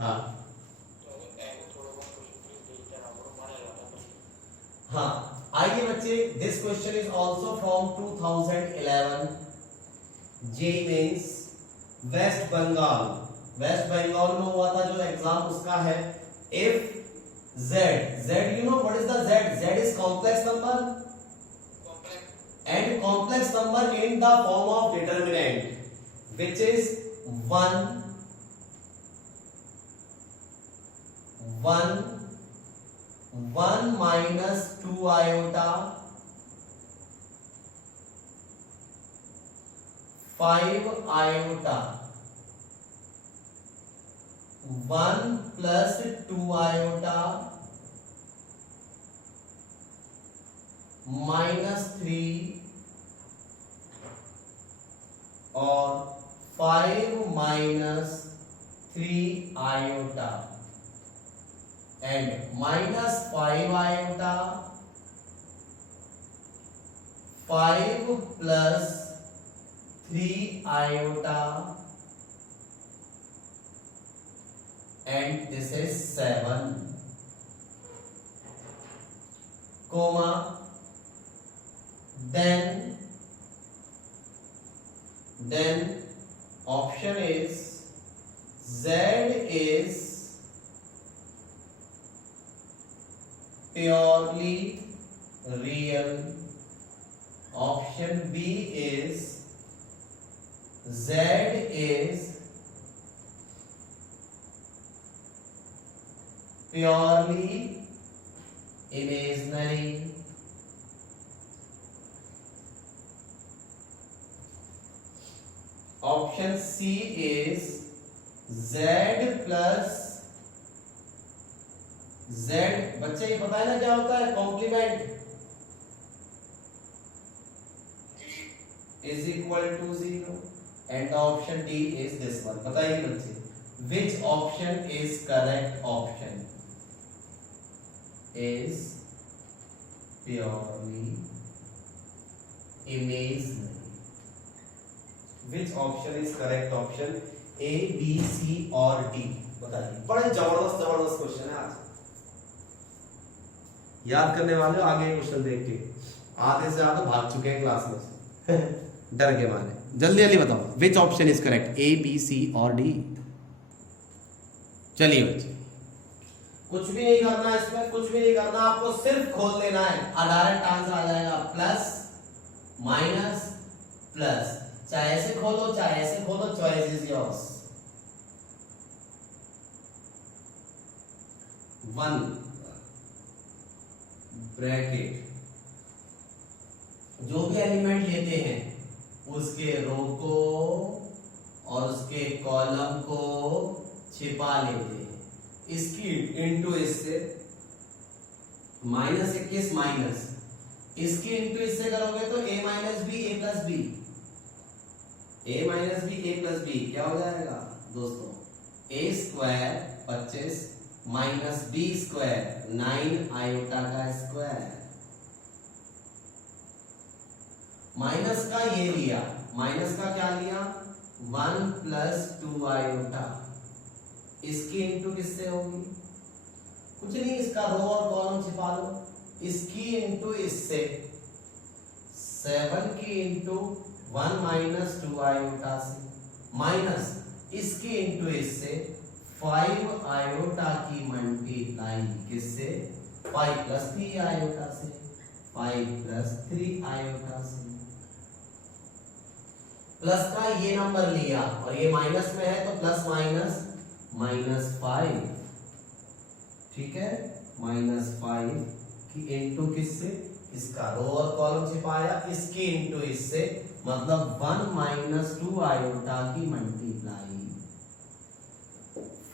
हाँ हाँ, आइए बच्चे, this question is also from 2011 J mains West Bengal. West Bengal में हुआ था जो एग्जाम, उसका है if z you know what is the z is complex number and complex number in the form of determinant which is 1 minus 2 iota 5 iota 1 plus 2 iota minus 3 और 5 minus 3 iota and minus 5 iota 5 plus 3 iota and this is 7 comma then option is z is purely real, option B is z is purely imaginary, option C is z plus z, बच्चे ये पता है ना क्या होता है complement, is equal to 0 and the option D is this one। बताइए बच्चे which option is correct option is purely imaginary, which option is correct option A B C और D बताइए। बड़े जबरदस्त क्वेश्चन है आज, याद करने वाले हो आगे क्वेश्चन देख के, आधे से ज्यादा भाग चुके हैं क्लास में से डर के मारे। जल्दी जल्दी बताओ which option is correct, A B C और डी। चलिए बच्चे, कुछ भी नहीं करना है इसमें, कुछ भी नहीं करना, आपको सिर्फ खोल देना है, डायरेक्ट आंसर आ जाएगा, प्लस माइनस प्लस, चाहे ऐसे खोलो चाहे ऐसे खोलो, चॉइस इज योर्स। 1 ब्रैकेट, जो भी एलिमेंट लेते हैं उसके रो को और उसके कॉलम को छिपा लेते हैं, इसकी इंटू इससे -21 माइनस, इसकी इंटू इससे करोगे तो a minus b a plus b, a minus b a plus b क्या हो जाएगा दोस्तों, a square 25 minus b square 9 iota का स्क्वायर, माइनस का ये लिया, माइनस का क्या लिया 1 प्लस 2 आयोटा, इसकी इंटू किससे होगी, कुछ नहीं, इसका रो और कॉलम छिपा लो, इसकी इंटू इससे 7 की इंटू 1 माइनस 2 आयोटा से, माइनस इसकी इंटू इससे 5 आयोटा की मल्टीप्लाई किससे, 5 प्लस 3 आयोटा से, 5 प्लस 3 आयोटा से, प्लस का ये नंबर लिया और ये माइनस में है तो प्लस माइनस -5, ठीक है, -5 की इंटू किससे, इसका रो और कॉलम छिपाया, इसकी इंटू इससे, मतलब 1 माइनस 2 आयोटा की मल्टीप्लाई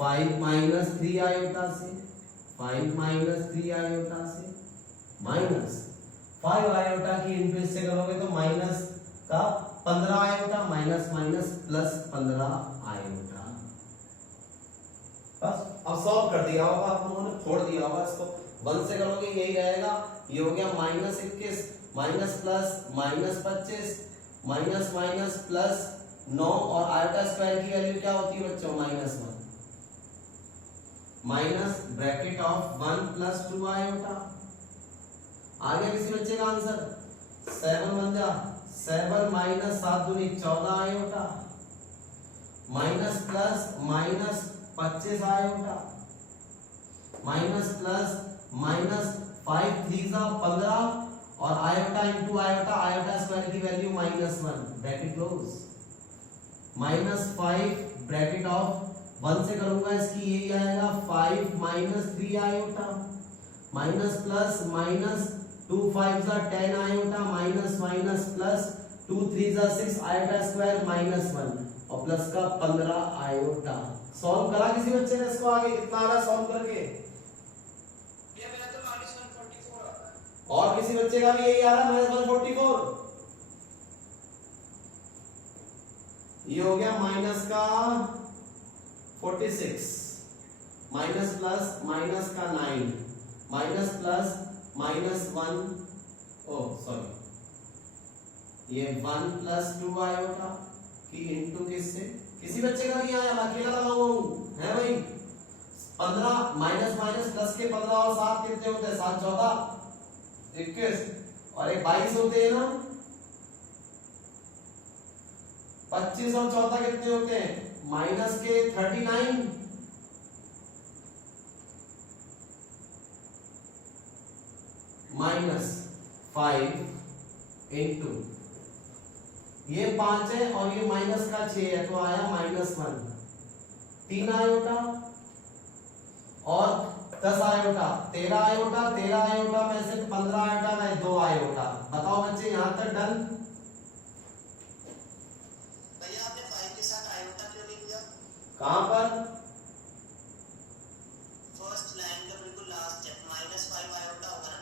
5 माइनस 3 आयोटा से, 5 माइनस 3 आयोटा से, माइनस 5 आयोटा की इंटू इससे करोगे तो माइनस का 15 iota, minus minus plus 15 iota. बस अब सॉल्व कर दिया होगा आप लोगों ने, छोड़ दिया होगा इसको, 1 से करोगे यही रहेगा, ये हो गया -21 minus plus -25 minus minus plus 9 और आयोटा स्क्वायर की वैल्यू क्या होती है बच्चों, -1, minus bracket of 1 plus 2 iota. आ गया किसी बच्चे का आंसर? 7 बन जा 7 माइनस 7 दूनी 14 iota, minus plus minus 25 iota, minus plus minus 5 3 15 और iota into iota, iota square की value -1 bracket close, -5 bracket of 1 से करूंगा इसकी यही आएगा 5 minus 3 iota, minus plus minus 2 5 10 iota, minus minus plus 2 3 6 iota square -1 और प्लस का 15 आयोटा। सॉल्व करा किसी बच्चे ने इसको? आगे कितना आ रहा है सॉल्व करके? और किसी बच्चे का भी यही आ रहा है -144। ये हो गया माइनस का 46, माइनस प्लस माइनस का 9, माइनस प्लस -1, ओ सॉरी ये 1 प्लस 2 आयोटा की इंटू किससे? किसी बच्चे का नहीं आया, मैं अकेला लगा हुआ हूं है भाई। 15 माइनस माइनस प्लस के 15 और 7 कितने होते हैं? 7 14 21 और एक 22 होते हैं ना। 25 और 14 कितने होते हैं? माइनस के 39, -5 इंटू ये 5 है और ये माइनस का 6 है तो आया -1, 3 आयोटा और 10 आयोटा, 13 आयोटा, 13 आयोटा में से 15 आयोटा में 2 आयोटा। बताओ बच्चे यहां तक डन? भैया आपने 5 के साथ आयोटा क्यों लिख दिया? कहां पर? फर्स्ट लाइन का बिल्कुल लास्ट है, -5 आयोटा होगा ना,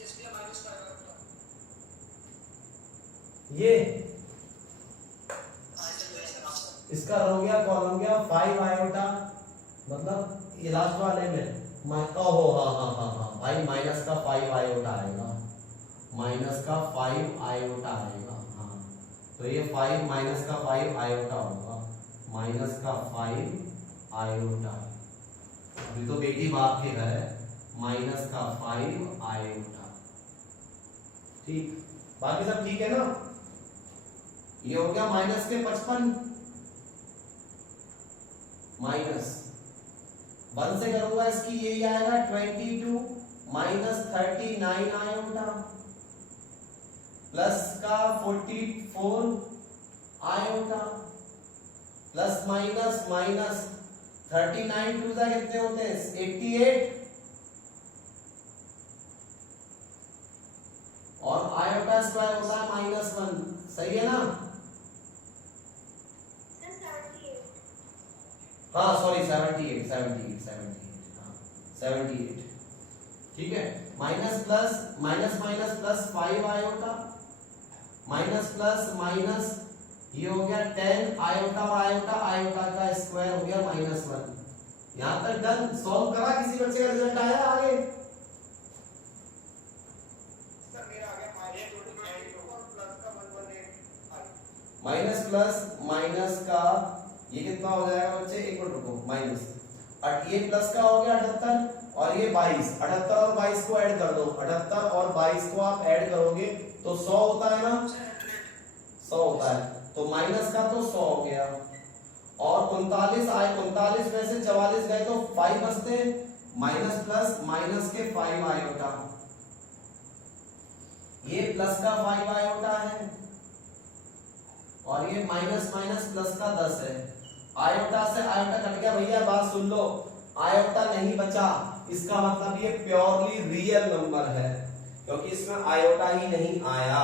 इसलिए -5 आयोटा। ये इसका हो गया कौन हो गया 5 आयोटा, मतलब ये लास्ट वाले में ओहो हाँ भाई माइनस का 5 आयोटा आएगा, माइनस का 5 आयोटा आएगा। हाँ तो ये 5 माइनस का 5 आयोटा होगा, माइनस का 5 आयोटा। अभी तो बेटी बाप के घर है, माइनस का 5 आयोटा। ठीक, बाकी सब ठीक है ना? ये हो गया माइनस के 55, माइनस 1 से करूंगा इसकी यही आएगा 22 माइनस 39 आयोटा, प्लस का 44 आयोटा, प्लस माइनस माइनस 39 टू जा कितने होते हैं? 88 और आयोटा स्क्वायर होता है -1, सही है ना? हाँ सॉरी 78 हाँ 78 ठीक है। Minus plus minus minus plus 5 iota, minus plus minus ये हो गया 10 आयोटा और आयोटा, आयोटा का स्क्वायर हो गया -1। यहां तक डन? सॉल्व करा किसी बच्चे का? रिजल्ट आया आगे? माइनस प्लस माइनस का ये कितना हो जाएगा बच्चे? एक मिनट रुको, माइनस ये प्लस का हो गया 78 और ये 22, 78 और 22 को ऐड कर दो, 78 और 22 को आप ऐड करोगे तो 100 होता है ना? 100 होता है, तो माइनस का तो 100 हो गया और 39 आए, 39 में से 44 गए तो 5 बचते हैं, माइनस प्लस माइनस के 5 आयोटा, ये प्लस का 5 आयोटा है और ये माइनस माइनस प्लस का 10 है। आयोटा से आयोटा कट गया भैया, बात सुन लो, आयोटा नहीं बचा, इसका मतलब ये प्योरली रियल नंबर है क्योंकि इसमें आयोटा ही नहीं आया।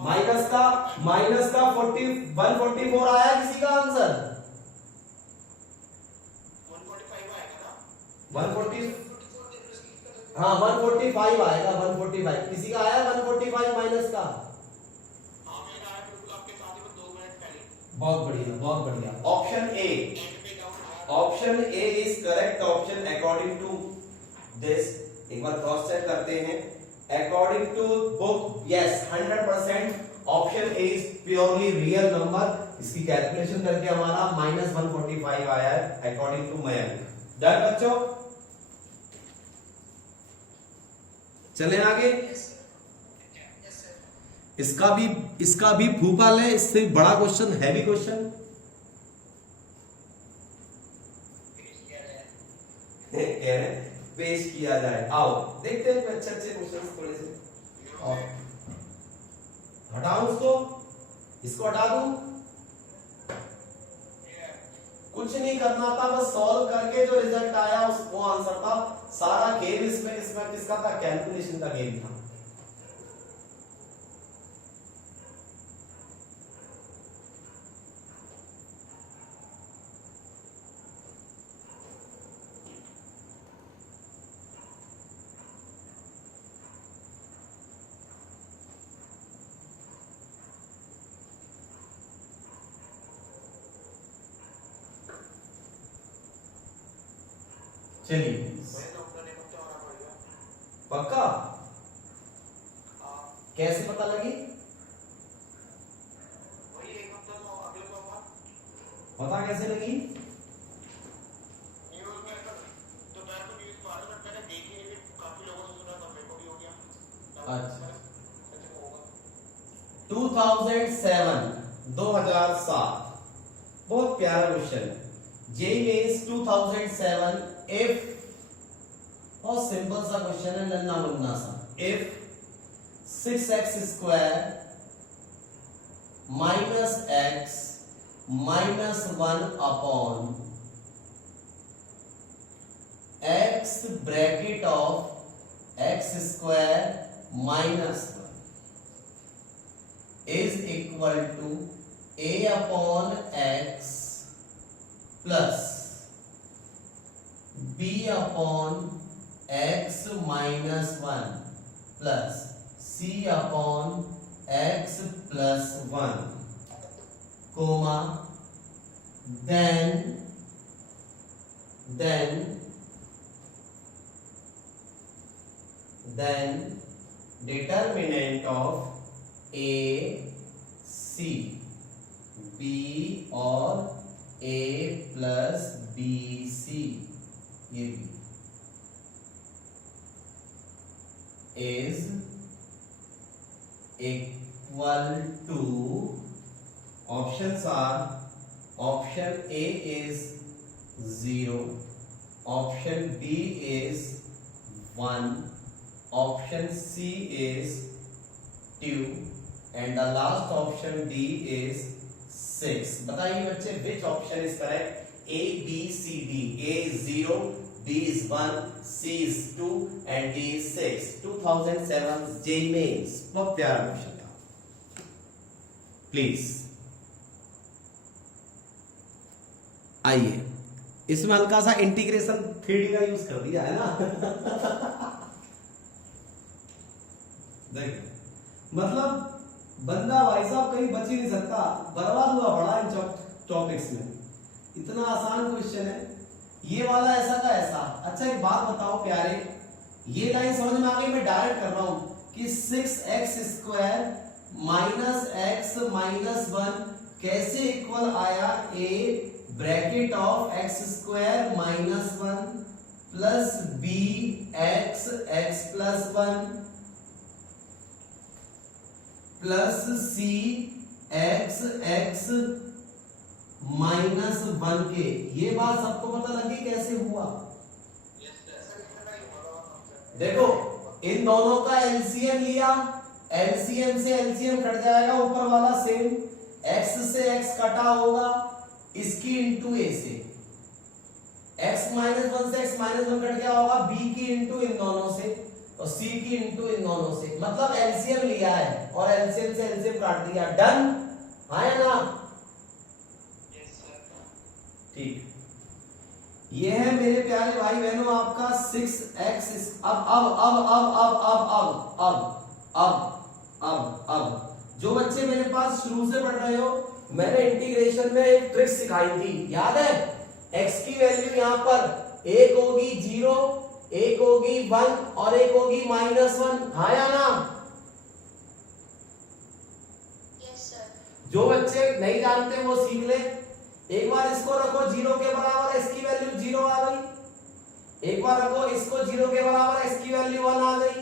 माइनस का 144 आया किसी का आंसर? 145 आएगा ना? 140 हाँ 145 आएगा, 145 किसी का आया? 145 माइनस का? बहुत बढ़िया बहुत बढ़िया। Option A is correct option according to this. एक बार क्रॉस चेक करते हैं, according to book yes 100% option A is purely real number. इसकी कैलकुलेशन करके हमारा -145 आया है अकॉर्डिंग टू मयंक। डन बच्चों, चले आगे। इसका भी भूपाल है, इससे बड़ा क्वेश्चन, हैवी क्वेश्चन कह रहे पेश किया जाए। आओ देखते हैं अच्छे अच्छे क्वेश्चन थोड़े से। और हटाऊं इसको हटा दूं, कुछ नहीं करना था, बस सॉल्व करके जो रिजल्ट आया वो आंसर था। सारा खेल इसमें किसका था? कैलकुलेशन का गेम था। चलिए पक्का, कैसे पता लगी? पता कैसे लगी? अच्छा 2007 बहुत प्यारा क्वेश्चन। जेई मेंस 2007 इफ, बहुत सिंपल सा क्वेश्चन है, नन्ना मुन्ना सा। If 6x square minus x minus 1 upon x bracket of x square minus 1 is equal to a upon x plus b upon x minus 1 plus c upon x plus 1 comma then determinant of a c b और a plus b c ये भी is equal to, options are, option A is 0, option B is 1, option C is 2 and the last option D is 6। बताइए बच्चे which option is correct? A, B, C, D। A is 0, B is 1, C is 2 and D is 6। 2007 JEE Mains बहुत प्यारा question था। Please आइए, इसमें हल्का सा integration 3D का यूज कर दिया है ना। देखिए मतलब बंदा भाई साहब कहीं बच ही नहीं सकता, बर्बाद हुआ बड़ा इन टॉपिक्स में। इतना आसान क्वेश्चन है ये वाला, ऐसा का ऐसा। अच्छा एक बात बताओ प्यारे, ये लाइन समझ में आ गई? मैं डायरेक्ट कर रहा हूं कि 6x square minus x minus 1 कैसे इक्वल आया a bracket of x square minus 1 plus b x x plus 1 plus c x x minus 1 के। ये बात सबको पता लगी कैसे हुआ? देखो इन दोनों का एलसीएम लिया, एलसीएम से एलसीएम कट जाएगा, ऊपर वाला सेम, x से x कटा होगा, इसकी इंटू a से, x माइनस 1 से x माइनस 1 कट गया होगा, b की इंटू इन दोनों से और c की इंटू इन दोनों से। मतलब एलसीएम लिया है और एलसीएम से एलसीएम काट दिया। डन है ना? ठीक, ये है मेरे प्यारे भाई बहनों आपका 6x। अब जो बच्चे मेरे पास शुरू से पढ़ रहे हो, मैंने इंटीग्रेशन में एक ट्रिक सिखाई थी, याद है? x की वैल्यू यहां पर एक होगी 0, एक होगी 1 और एक होगी माइनस 1। हाँ या ना? Yes sir. जो बच्चे नहीं जानते वो सीख ले। एक बार इसको रखो 0 के बराबर, इसकी वैल्यू 0 आ गई, एक बार रखो इसको 0 के बराबर, x की वैल्यू 1 आ गई।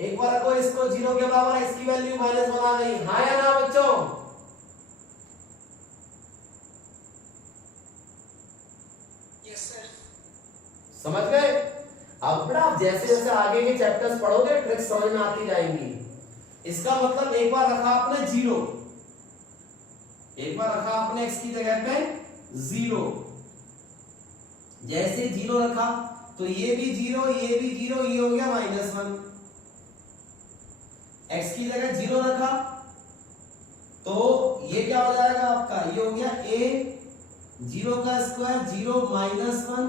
एक बार रखो इसको 0 के बराबर, x की वैल्यू -1 आ गई। हाँ या ना बच्चों? Yes sir. समझ गए? अब बेटा जैसे जैसे आगे के चैप्टर्स पढ़ोगे ट्रिक्स समझ में आती जाएंगी। इसका मतलब एक बार रखा आपने 0, एक बार रखा आपने x की जगह पे 0, जैसे 0 रखा तो ये भी 0, ये भी 0, ये हो गया -1। x की जगह 0 रखा तो ये क्या हो जाएगा आपका, ये हो गया a 0 का स्क्वायर 0 -1।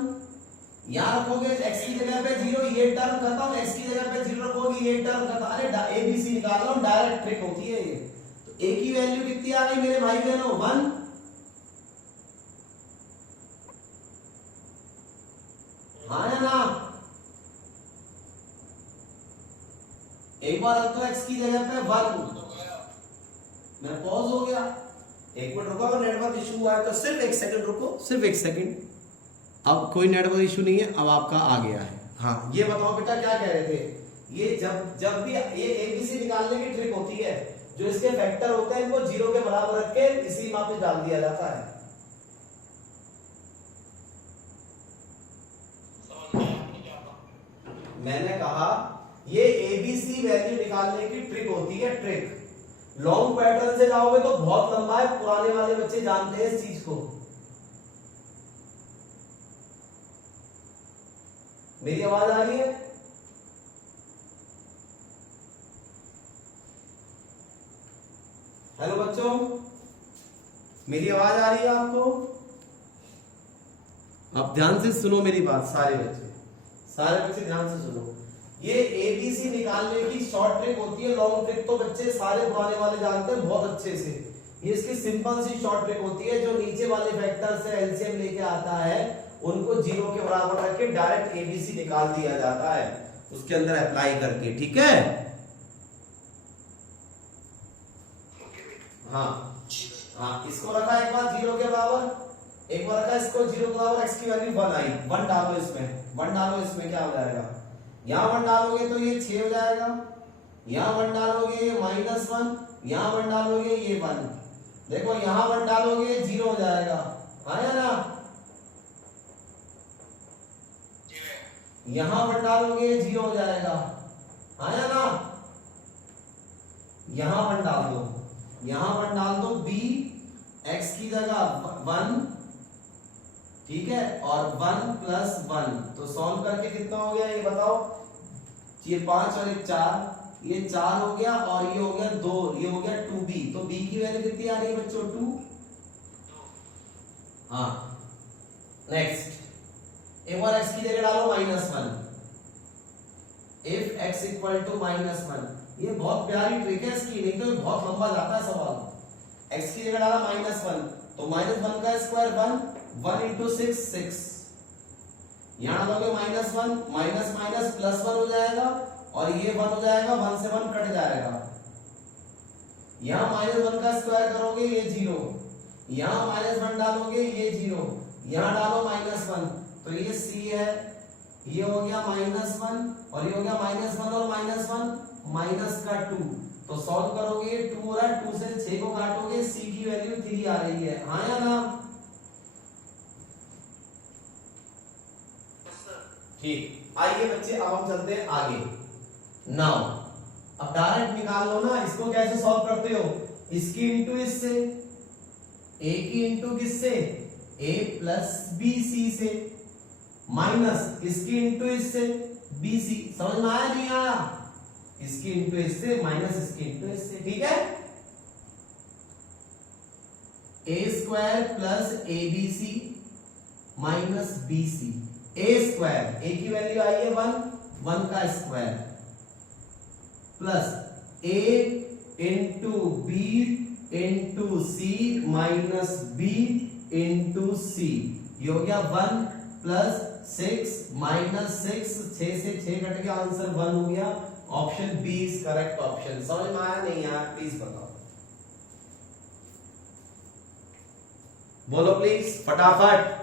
यहां रखोगे x की जगह पे 0, ये टर्म खत्म, x की जगह पे 0 रखोगे ये टर्म खत्म। अरे a b c निकाल लो, डायरेक्ट ट्रिक होती है ये। तो a की वैल्यू कितनी आ गई मेरे भाई बहनों, 1। हाँ या ना? एक बार रख दो x की जगह पे 1। मैं पॉज हो गया, 1 मिनट रुको, अगर नेटवर्क इशू हुआ है तो सिर्फ 1 सेकंड रुको, सिर्फ 1 सेकंड। अब कोई नेटवर्क इशू नहीं है, अब आपका आ गया है। हाँ ये बताओ बेटा क्या कह रहे थे? ये जब भी ये एबीसी निकालने की ट्रिक होती है, जो इसके फैक्टर होते हैं इनको 0 के बराबर रख के इसी माप में डाल दिया जाता है। मैंने कहा ये एबीसी वैल्यू निकालने की ट्रिक होती है, ट्रिक। लॉन्ग पैटर्न से जाओगे तो बहुत लंबा है, पुराने वाले बच्चे जानते हैं इस चीज को। मेरी आवाज आ रही है? हेलो बच्चों, मेरी आवाज आ रही है आपको? आप ध्यान से सुनो मेरी बात, सारे बच्चे ध्यान से सुनो। ये एबीसी निकालने की शॉर्ट ट्रिक होती है, लॉन्ग ट्रिक तो बच्चे सारे पुराने वाले जानते हैं बहुत अच्छे से। ये इसकी सिंपल सी शॉर्ट ट्रिक होती है, जो नीचे वाले फैक्टर से एलसीएम लेके आता है उनको 0 के बराबर रख के डायरेक्ट एबीसी निकाल दिया जाता है, उसके अंदर अप्लाई करके। ठीक है? हाँ इसको रखा एक बार 0 के बराबर, एक बार रखा इसको 0 के बराबर, x की वैल्यू 1 आई। 1 डालो इसमें, 1 डालो इसमें, क्या हो जाएगा? यहां 1 डालोगे तो ये 6 हो जाएगा, यहां 1 डालोगे ये -1, यहां 1 डालोगे ये 1। देखो यहां 1 डालोगे 0 हो जाएगा। हाँ या ना? यहां 1 डालोगे 0 हो जाएगा। हाँ या ना? यहां 1 डाल दो, यहां 1 डाल दो, b x की जगह 1, ठीक है, और 1 + 1। तो सॉल्व करके कितना हो गया ये बताओ? ये 5 और 1 4, ये 4 हो गया, और ये हो गया 2, ये हो गया 2b। तो b की वैल्यू कितनी आ रही है बच्चों? 2। हाँ नेक्स्ट, एक बार x की जगह डालो -1। इफ x = -1, ये बहुत प्यारी ट्रिक है इसकी, नहीं तो बहुत लंबा जाता है सवाल। x की जगह डाला -1, तो -1 का स्क्वायर 1, 1 × 6 6। यहां डालोगे -1, माइनस माइनस +1 हो जाएगा, और ये 1 हो जाएगा, 1 से 1 कट जाएगा। यहां -1 का स्क्वायर करोगे ये 0, यहां -1 डालोगे ये 0, यहां डालो -1, तो ये c है, ये हो गया -1, और ये हो गया -1 और -1 -2। तो सॉल्व करोगे ये 2 हो रहा है, 2 से 6 को काटोगे, c की वैल्यू 3 आ रही है। हाँ या ना? ठीक, आइए बच्चे अब हम चलते हैं आगे। नाउ अब डायरेक्ट निकाल लो ना, इसको कैसे सॉल्व करते हो? इसकी इंटू इससे, a की इंटू किससे? a + bc से, माइनस इसकी इंटू इससे bc। समझ में आया नहीं आया? इसकी इंटू इससे माइनस इसकी इंटू इससे। ठीक है? a² + abc minus bc। a², a की वैल्यू आई है 1, 1 का square, plus a × b × c minus b × c। ये हो गया 1 + 6 -6, 6 से 6 कट गया, आंसर 1 हो गया। Option B is correct option. समझ में आया नहीं आया प्लीज बताओ, बोलो प्लीज फटाफट।